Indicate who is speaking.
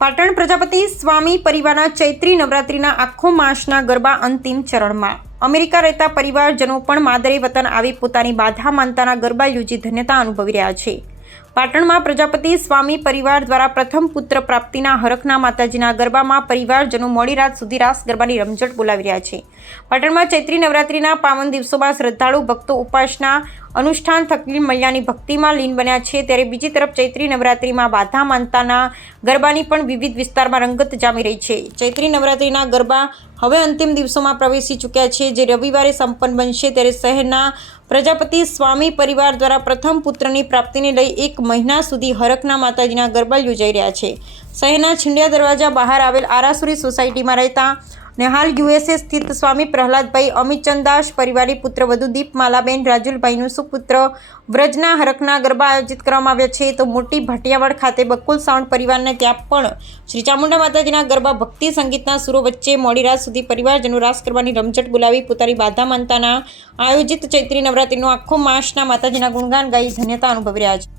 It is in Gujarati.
Speaker 1: પાટણ પ્રજાપતિ સ્વામી પરિવારના ચૈત્રી નવરાત્રિના આખો માસના ગરબા અંતિમ ચરણમાં. અમેરિકા રહેતા પરિવારજનો પણ માદરે વતન આવી પોતાની બાધા માનતાના ગરબા યોજી ધન્યતા અનુભવી રહ્યા છે. પાટણમાં પ્રજાપતિ સ્વામી પરિવાર દ્વારા પ્રથમ પુત્ર પ્રાપ્તિના હરખના માતાજીના ગરબામાં પરિવારજનો મોડી રાત સુધી રાસ ગરબાની રમઝટ બોલાવી રહ્યા છે. પાટણમાં ચૈત્રી નવરાત્રિના પાવન દિવસોમાં શ્રદ્ધાળુ ભક્તો ઉપાસના અનુષ્ઠાન થકી મલ્યાની ભક્તિમાં લીન બન્યા છે ત્યારે બીજી તરફ ચૈત્રી નવરાત્રિમાં બાધા માનતાના ગરબાની પણ વિવિધ વિસ્તારમાં રંગત જામી રહી છે. ચૈત્રી નવરાત્રિના ગરબા હવે અંતિમ દિવસોમાં પ્રવેશી ચૂક્યા છે. જે રવિવારે સંપન્ન બનશે ત્યારે શહેરના પ્રજાપતિ સ્વામી પરિવાર દ્વારા પ્રથમ પુત્રની પ્રાપ્તિને લઈ એક મહિના સુધી હરકના માતાજીના ગરબા યોજાઈ રહ્યા છે. શહેરના છીંડિયા દરવાજા બહાર આવેલ આરાસુરી સોસાયટીમાં રહેતા ને હાલ યુએસએ સ્થિત સ્વામી પ્રહલાદભાઈ અમિતચંદાસ પરિવારી પુત્ર વધુ દીપ માલાબેન, રાજુલભાઈનું સુપુત્ર વ્રજના હરકના ગરબા આયોજિત કરવામાં આવ્યા છે. તો મોટી ભાટિયાવાડ ખાતે બકુલ સાઉન્ડ પરિવારને ત્યાં પણ શ્રી ચામુંડા માતાજીના ગરબા ભક્તિ સંગીતના સુરો વચ્ચે મોડી રાત સુધી પરિવારજનો રાસ કરવાની રમઝટ બોલાવી પોતાની બાધા માનતાના આયોજિત ચૈત્રી નવરાત્રિનો આખો માસના માતાજીના ગુણગાન ગાઈ ધન્યતા અનુભવી રહ્યા છે.